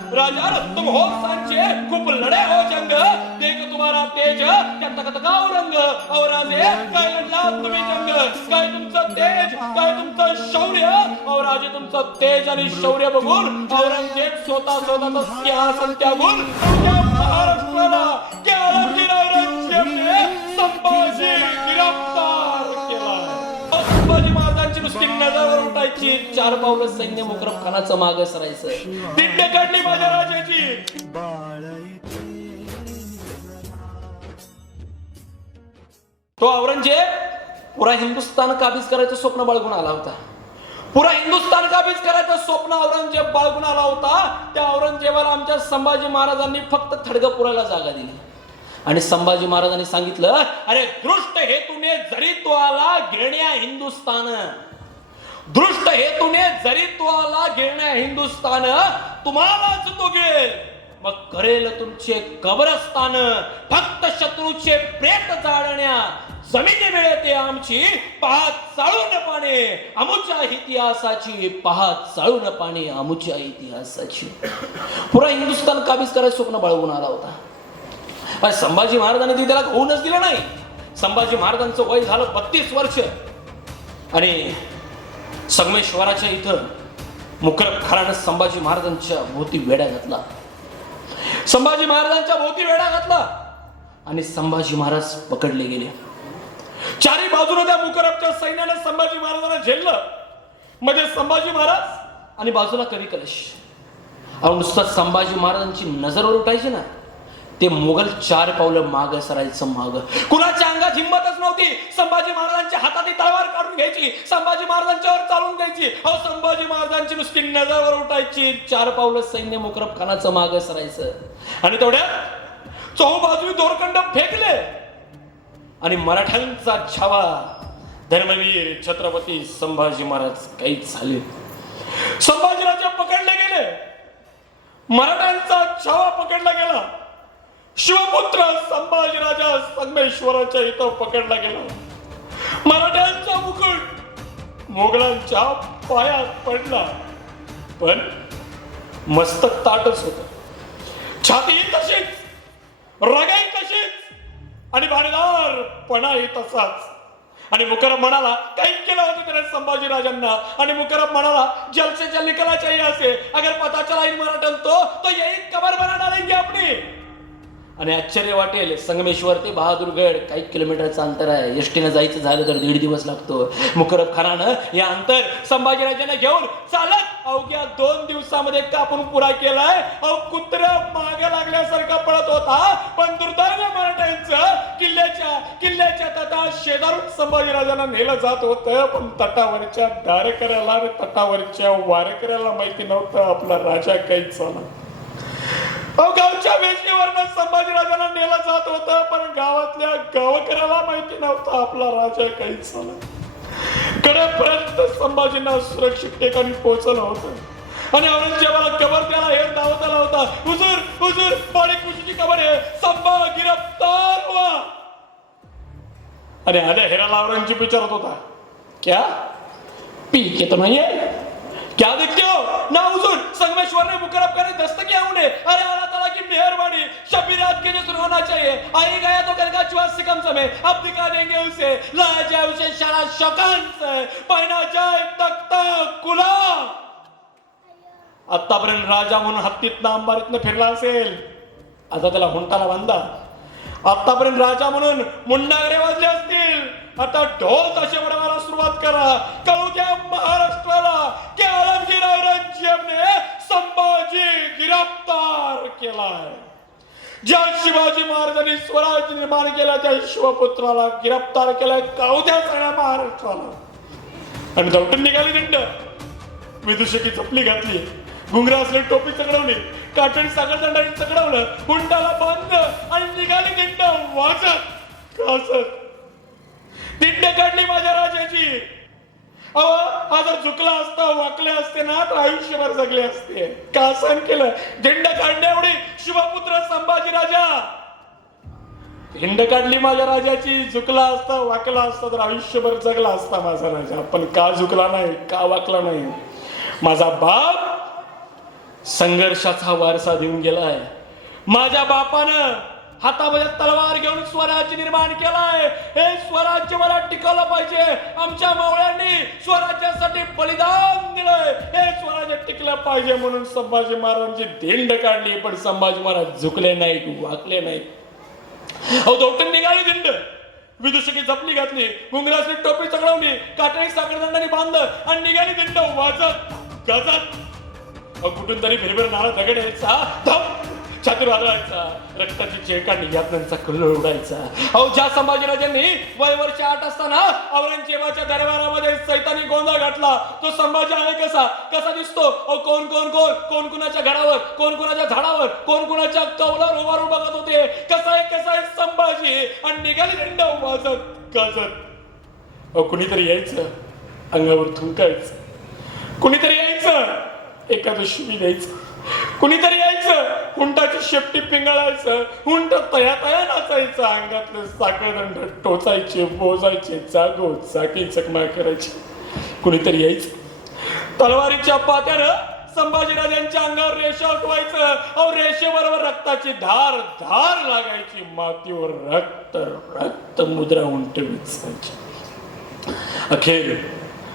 राजा तुम हो सांचे खूप लढे हो जंग। देख तुम्हारा तेज त्या तकतकाव रंग। अहो राजे काय लढला तुम्ही जंग? काय तुमचं तेज काय तुमचं शौर्य? औराजे राजे तुमचं तेज आणि शौर्य बघून औरंगजेब स्वतः स्वतःचा सिंहासन त्यागून अवघ्या महाराष्ट्राला नजर चार पावलं सैन्य मुकरब खानाचं माग सरायचं. दिंड काढली माझ्या राजाची. तो औरंगजेब पुरा हिंदुस्थान काबीज करायचं स्वप्न बाळगून आला होता. पुरा हिंदुस्थान काबीज करायचं स्वप्न औरंगजेब बाळगून आला होता. त्या औरंगजेबाला आमच्या संभाजी महाराजांनी फक्त थडगपुराला जागा दिली. आणि संभाजी महाराजांनी सांगितलं अरे दृष्ट हेतूने जरी तो आला घेण्या हिंदुस्थान. दृष्ट हेतूने जरी तो घेण्या हिंदुस्थान तुम्हालाच तो गिळेल मग करेल तुमचे कबरस्थान फक्त शत्रूचे प्रेत जाळण्या जमिनी मिळते आमची पाहत चाळून पाने अमुच्या इतिहासाची पहात चाळून पाने अमुच्या इतिहासाची. पुरा हिंदुस्थान काबीज करायचं स्वप्न बाळगून आला होता. पण संभाजी महाराजांनी ते त्याला होऊनच दिलं नाही. संभाजी महाराजांचं वय झालं बत्तीस वर्ष. आणि संगमेश्वराच्या इथं मुकरब खानानं संभाजी महाराजांच्या भोवती वेड्या घातला. संभाजी महाराजांच्या भोवती वेडा घातला आणि संभाजी महाराज पकडले गेले. चारी बाजूने त्या मुकरबच्या सैन्याने संभाजी महाराजांना झेललं. म्हणजे संभाजी महाराज आणि बाजूला कवी कलश. अहो नुसतं संभाजी महाराजांची नजरवर उठायची ना ते मुघल चार पावलं माग सरायचं माग. कुणाच्या अंगात हिंमतच नव्हती. संभाजी महाराजांच्या हातातली तलवार काढून घ्यायची. संभाजी महाराजांच्यावर चालून द्यायची. अहो संभाजी महाराजांची नुसती नजरवर उठायची. चार पावलं सैन्य मुकरब खानाचं माग सरायचं. आणि तेवढ्यात चौबाजू दोरखंड फेकले. आणि मराठ्यांचा छावा. धर्मवीर छत्रपती संभाजी महाराज काहीच झाले. संभाजीराजे पकडले गेले. मराठ्यांचा छावा पकडला गेला. शिवपुत्र संभाजीराजा संगमेश्वराच्या इथं पकडला गेला. मराठ्यांचा मुकुट मोगलांच्या पायात पडला. पण मस्तक ताटच होत. छाती तशीच रगाई तशीच आणि भाडेदार पणाही तसाच. आणि मुकरम म्हणाला काही केलं होतं त्याने संभाजी राजांना? आणि मुकरम म्हणाला जलसे जल निकला चाहिए असे. अगर पता चला इन मराठन तो तो यही कबर बना डालेंगे अपनी आणि आश्चर्य वाटेल संगमेश्वर ते बहादूरगड काही किलोमीटरचं अंतर आहे. एसटीनं जायचं झालं तर दीड दिवस लागतो. मुकरब खानानं हे अंतर संभाजीराजांना घेऊन चालत अवघ्या दोन दिवसामध्ये कापून पुरा केलाय. अहो कुत्र मागे लागल्यासारखा पळत होता. पण दुर्दैव मराठ्यांचं किल्ल्याच्या किल्ल्याच्या तथा शेजारून संभाजीराजांना नेलं जात होतं. पण तटावरच्या दारेकऱ्याला तटावरच्या वारेकऱ्याला माहिती नव्हतं. आपला राजा काही झाला गावच्या वेशीवरनं संभाजीराजांना नेला जात होता पण गावातल्या गावकऱ्याला माहिती नव्हतं आपला राजा काही झाला कडेपर्यंत संभाजींना सुरक्षित ठिकाणी पोहोचलं होतं. आणि औरंगजेबाला कबर त्याला हे दावत आला होता हुजूर हुजूर पाणी कुशीची कबर आहे संभा गिरफ्तार व्हा. आणि आल्या हेराला औरंगजेब विचारत होता क्या? पी के तो नाही आहे क्या देखते हो? ना हुजूर संगमेश्वर ने मुकरब करे दस्त किया उन्हें अरे अल्लाह ताला की मेहरबानी. शबीरात के जैसे होना चाहिए. आई गया तो कल का चुवास से कम समय. अब दिखा देंगे उसे. लाया जाए उसे शरा शकान से. पहना जाए तख्ता कुला आतापर्यंत राजा म्हणून हत्तीतनं अंबारीतनं फिरला असेल. आता त्याला हुंटाला बांधा आतापर्यंत राजा म्हणून मुंडागरे वाजले असतील. आता ढोल ताशे वडवायला सुरुवात करा. कळू द्या महाराष्ट्राला की आलमगीर औरंगजेबने संभाजी गिरफ्तार केलाय. ज्या शिवाजी महाराजांनी स्वराज निर्माण केला त्या शिवपुत्राला गिरफ्तार केलाय कळू द्या सगळ्या महाराष्ट्राला. आणि दौटून निघाली दिंड विदुषकी चपली घातली. घुंगरा असले टोपी चढवली काटणी साखर दंडाने चढवलं हुंडाला बंद आणि निघाली दिंड वाजत कासत दिंड काढली माझ्या राजाची. अहो हा जर झुकला असता वाकले असते ना तर आयुष्यभर जगले असते. का सहन केलं? दिंड काढण्या एवढी शिवपुत्र संभाजी राजा. हिंड काढली माझ्या राजाची झुकला असता वाकला असता तर आयुष्यभर जगला असता माझा राजा. पण का झुकला नाही? का वाकला नाही? माझा बाप संघर्षाचा वारसा देऊन गेलाय. माझ्या बापानं हातामध्ये तलवार घेऊन स्वराज्य निर्माण केलाय. हे स्वराज्य मला टिकवलं पाहिजे. आमच्या मावळ्यांनी स्वराज्यासाठी बलिदान दिलंय. हे स्वराज्य टिकलं पाहिजे म्हणून संभाजी महाराजांची धिंड काढली. पण संभाजी महाराज झुकले नाहीत वाकले नाहीत. अहो दोटून निघाली दिंड विदुषकी जपली घातली. घुंगराची टोपी चढवली. काटेरी साखरदंडाने बांधलं. आणि निघाली दिंड वाजत गजत. अहो कुठून तरी भिरभिर नाळा दगड यायचा. धम रक्ताची चेकांडी यातनांचा कल्लोळ उडायचा. अहो ज्या संभाजीराजांनी वय वर्ष आठ असताना औरंगजेबाच्या दरबारामध्ये सैतानी गोंधळ घातला तो संभाजी आहे कसा? कसा दिसतो? अहो कोण कोण कोण? कोण कुणाच्या घरावर? कोण कुणाच्या झाडावर? कोण कुणाच्या कौलावर उभारून बघत होते? कसा आहे कसा आहे संभाजी? आणि निघाली दंड वाजत गाजत अहो कुणीतरी यायचं अंगावर थुंकायचं. कुणीतरी यायचं एकादशी द्यायचं. कुणीतरी यायचं हुंटाची शेपटी पिंगळायचं हुंट तया तया नाचायचं अंगातलं साखळदंड टोचायचे बोजायचे जागो चाकी चकमा करायची. कुणीतरी यायचं. तलवारीच्या पात्यानं संभाजीराजांच्या अंगावर रेषा उठवायचं. अहो रेषेबरोबर रक्ताची धार धार लागायची. मातीवर रक्त रक्त मुद्रा उंटवीचायची अखेर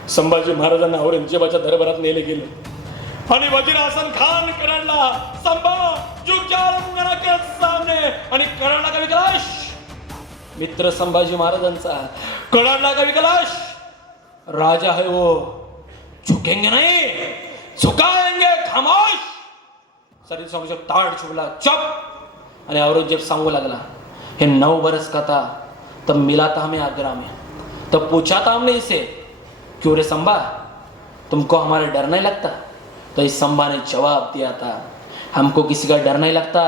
संभाजी महाराजांना औरंगजेबाच्या दरबारात नेले गेले. आणि वजीर हसन खान कराडला संभा जो चार के सामने. आणि कराडला कवी विकलाश मित्र संभाजी महाराजांचा. कराडला का विकलाश राजा है वो. झुकेंगे नहीं. झुकाएंगे खामोश. सरी समोर ताड छुपला. चप. आणि औरंगजेब सांगू लागला हे नऊ बरस का था तब मिला था हमें आगरा में. तब पूछा था हमने इसे. क्यों रे संभा? तुमको हमारे डर नहीं लगता? तो इस संभा ने जवाब दिया था हमको किसी का डर नहीं लगता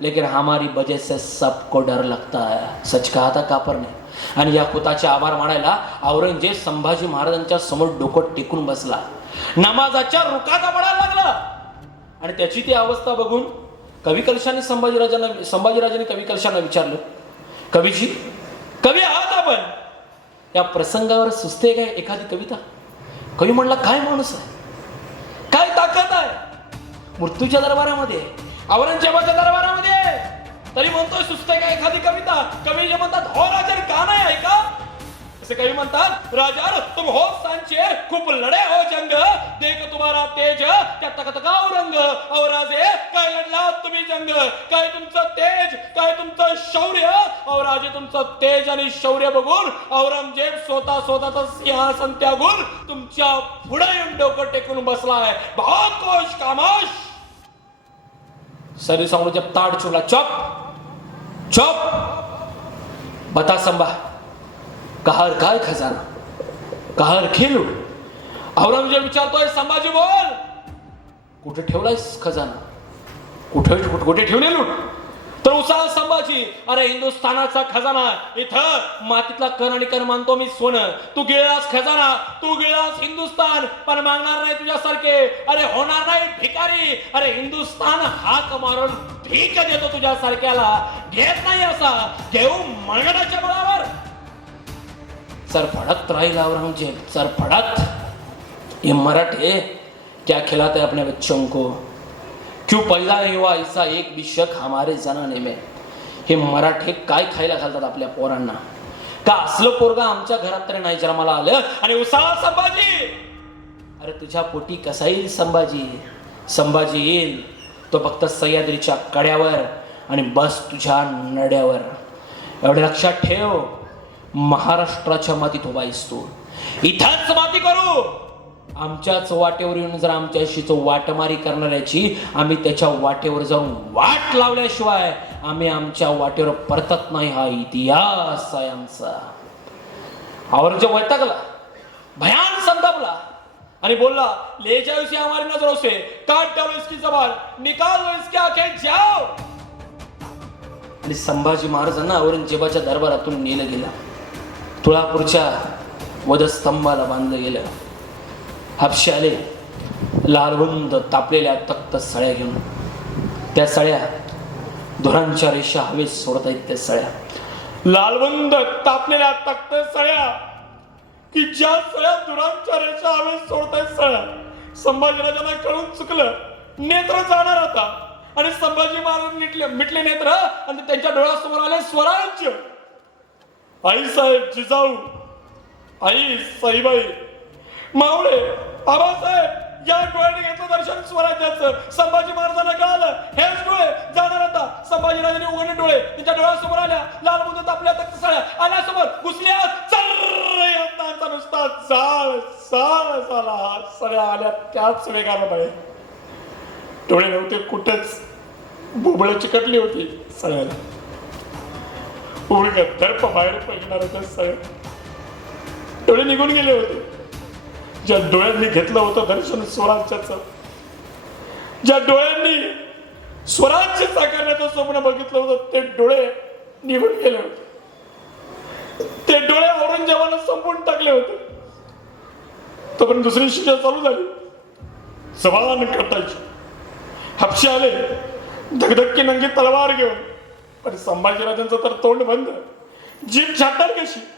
लेकिन हमारी वजह से सबको डर लगता है। सच कहा था कापर ने। आणि या कुताचे आभार मानायला औरंगजेब संभाजी महाराजांच्या समोर डोकं टेकून बसला. नमाजाच्या रुकाचा म्हणायला लागला. आणि त्याची ती अवस्था बघून कवी कलशाने संभाजीराजांना संभाजीराजांनी कवी कलशांना विचारलं कवीजी कवी आहात आपण? या प्रसंगावर सुचते काय एखादी कविता? कवी म्हणला काय माणूस आहे? मृत्यूच्या दरबारामध्ये औरंगजेबाच्या दरबारामध्ये. तरी म्हणतोय सुचते का एखादी कविता? कवी जे म्हणतात हो राजा का नाही ऐका असे कवी म्हणतात राजा तुम हो सांचे खूप लढे हो जंग. देख तुम्हारा तेज त्या तक रंग. औरंग औराजे काय लढला तुम्ही जंग? काय तुमचं तेज काय तुमचं शौर्य? औराजे तुमचं तेज आणि शौर्य बघून औरंगजेब स्वतः स्वतःच सिंहासन त्यागून तुमच्यापुढे येऊन डोकं टेकून बसलाय. भाकोश कामाश! सरी जब ताड़ चुला चुप! चुप! बता संभा. कहर काय खजाना. कहर खेळू औरंगजेब विचारतोय संभाजी बोल! कुठे ठेवलायस खजाना? कुठे कुठे ठेवले लूट तर उसाल संभाजी अरे हिंदुस्थानाचा खजाना इथं मातीतला कण आणि कण मानतो मी सोनं. तू गिळलास खजाना तू गिळलास हिंदुस्थान पण मागणार नाही तुझ्यासारखे. अरे होणार नाही भिकारी. अरे हिंदुस्थान हाक मारून भीक देतो तुझ्यासारख्याला. घेत नाही असा. घेऊ मळगडाच्या बळावर. सरफड़त राहील औरंगजेब. सरफड़त ये मराठे क्या खिलाते अपने बच्चों को क्यों पहिला नाही हुआ? ऐसा एक भी शक हमारे जनाने में। हे मराठे काय खायला घालतात आपल्या पोरांना? का असलं पोरगा आमच्या घरात तरी नाही? जन्माला आलं. आणि उसाळा संभाजी! अरे तुझ्या पोटी कसा येईल संभाजी? संभाजी येईल. तो फक्त सह्याद्रीच्या कड्यावर आणि बस तुझ्या नड्यावर. एवढे लक्षात ठेव. महाराष्ट्राच्या मातीत उभा तू. इथंच माती करू. आमच्याच वाटेवर येऊन जर आमच्याशी जो वाटमारी करणाऱ्याची आम्ही त्याच्या वाटेवर जाऊन वाट लावल्याशिवाय आम्ही आमच्या वाटेवर परतत नाही हा इतिहास आहे आमचा. औरंगजेब वैतागला. भयान संतापला. आणि बोलला ले जाओ इसे हमारी नजरों से काट डालो इसकी जबान निकाल लो इसकी आंखें जाओ! आणि संभाजी महाराजांना औरंगजेबाच्या दरबारातून नेलं गेलं. तुळापूरच्या वधस्तंभाला बांधलं गेलं. हापशी आले लालबंद तापलेल्या तक्त सळ्या घेऊन त्या सळ्या धुरांच्या रेषा हवेत सोडत आहेत त्या सळ्या. लालबंद तापलेल्या तक्त सळ्या की ज्या सळ्या धुरांच्या रेषा हवेत सोडत आहेत सळ्या. संभाजीराजांना कळून चुकलं. नेत्र जाणार होता. आणि संभाजी महाराज मिटले मिटले नेत्र आणि त्यांच्या डोळ्यासमोर आले स्वराज्य. आई साहेब जिजाऊ आई साईबाई मावळे आबासाहेब या डोळ्याने घेतलं दर्शन स्वराज्याचं. संभाजी महाराजांना कळालं. हेच डोळे जाणार आता. संभाजी संभाजीराजांनी उघडले डोळे. त्यांच्या डोळ्यासमोर आल्या. लाल मुदत आपल्या तक्त साड्या आल्यासमोर घुसल्या चर्र! नुसता जाळ जाळ झाला. सगळ्या आल्या. त्याच सगळे कारण आहे डोळे नव्हते कुठेच. बुबळ चिकटली होती सगळ्याला उडग दर्प बाहेर पडणार होतं सगळं डोळे निघून गेले होते. ज्या डोळ्यांनी घेतलं होतं दर्शन स्वराज्याचं ज्या डोळ्यांनी स्वराज्य साकारण्याचं स्वप्न बघितलं होतं ते डोळे निघून गेले होते. ते डोळे औरंगजेबानं संपून टाकले होते तोपर्यंत दुसरी शिक्षा चालू झाली. जबान कटायची. हपशे आले. धगधक्की नंगी तलवार घेऊन. पण संभाजीराजांचं तर तोंड बंद. जीप छाटणार कशी?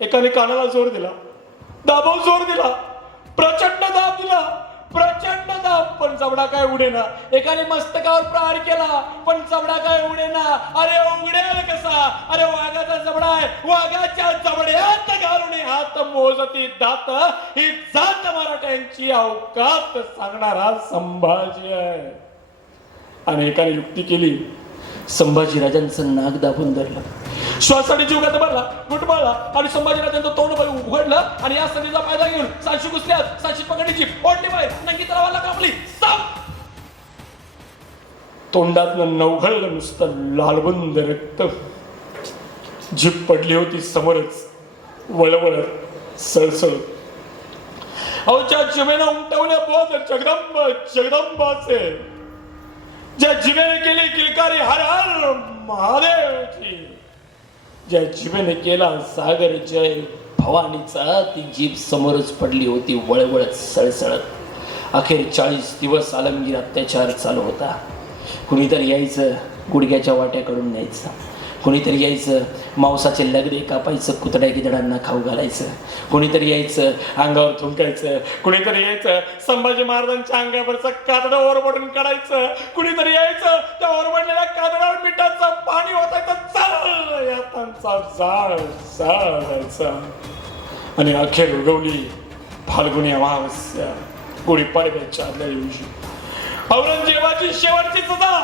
एकाने कानाला जोर दिला. दाबाव जोर दिला. प्रचंड दाब दिला. प्रचंड दाब. पण चवडा काय उडेना एकाने मस्तकावर प्रहार केला पण चवडा काय उडेना अरे उघडेल कसा? अरे वाघाचा चबडा आहे. वाघाच्या चबड्यात घालून हात मोजती दात. ही जात मराठ्यांची अवकात सांगणारा संभाजी आहे. आणि एकाने युक्ती केली. संभाजी राजांचं नाक दाबून धरलं. श्वासाने जीव घात भरला गुटमाळला आणि संभाजीराजांचं तोंड बघ- उघडलं आणि या संधीचा फायदा घेऊन साक्षी घुसल्यात. साक्षी पकडीची ओढली बाहेर. नंगी तलावाला कापली. तोंडातलं नवघळलं नुसतं लालबंद रक्त. जीप पडली होती समोरच. वळवळ सळसळ अवच्या जिमेनं उमटवल्या बोध जगदंब जगदंबाचे. ज्या जिभेने केली किलकारी हर हर महादेवची. ज्या जिभेने केला सागर जय भवानीचा ती जीभ समोरच पडली होती वळवळत सळसळत. अखेर चाळीस दिवस आलमगीर अत्याचार चालू होता. कुणीतरी यायचं गुडघ्याच्या वाट्याकडून न्यायचं. कुणीतरी यायचं मांसाचे लगडे कापायचं कुतड्या गिदडांना खाऊ घालायचं कुणीतरी यायचं अंगावर थुंकायचं कुणीतरी यायचं संभाजी महाराजांच्या अंगावरचं कातडं ओरबडून काढायचं कुणीतरी यायचं त्या ओरबडलेल्या कातडावर मिठाचं पाणी होतायचं चाल यातांचा जाळ जाळ आणि अखेर उगवली फाल्गुनी अमावस्या गुढीपाडव्याच्या आदल्या दिवशी औरंगजेबाची शेवटची सजा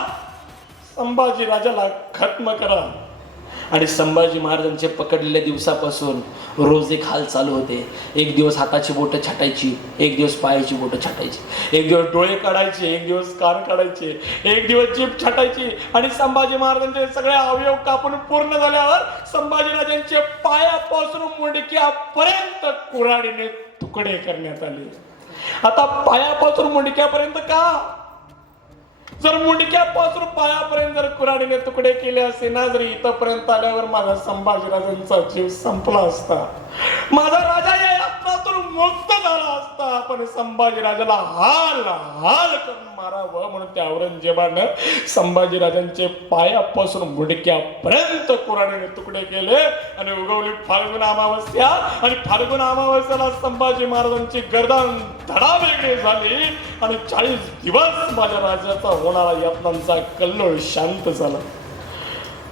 संभाजी राजाला खत्म करा. आणि संभाजी महाराजांचे पकडलेल्या दिवसापासून रोज एक हाल चालू होते. एक दिवस हाताची बोटं छाटायची एक दिवस पायाची बोटं छाटायची एक दिवस डोळे काढायचे एक दिवस कान काढायचे एक दिवस जीप छाटायची आणि संभाजी महाराजांचे सगळे अवयव कापून पूर्ण झाल्यावर संभाजीराजांचे पायापासून मुंडक्यापर्यंत कुऱ्हाडीने तुकडे करण्यात आले. आता पायापासून मुंडक्यापर्यंत का? जर मुंडक्यापासून पायापर्यंत जर कुऱ्हाडीने तुकडे केले असे ना जर इथपर्यंत आल्यावर माझा संभाजीराजांचा जीव संपला असता. माझा राजा या मुक्त झाला असता. पण संभाजीराजाला हाल हाल करून मारावं म्हणून त्या औरंगजेबानं संभाजीराजांचे पायापासून गुडक्यापर्यंत कुऱ्हाडीने तुकडे केले आणि उगवली फाल्गुन अमावस्या. आणि फाल्गुन अमावस्याला संभाजी महाराजांची गर्दन धडा वेगळी झाली. आणि चाळीस दिवस माझ्या राजाचा होणारा यातनांचा कल्लोळ शांत झाला.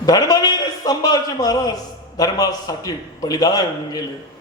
धर्मवीर संभाजी महाराज धर्मासाठी बलिदान गेले.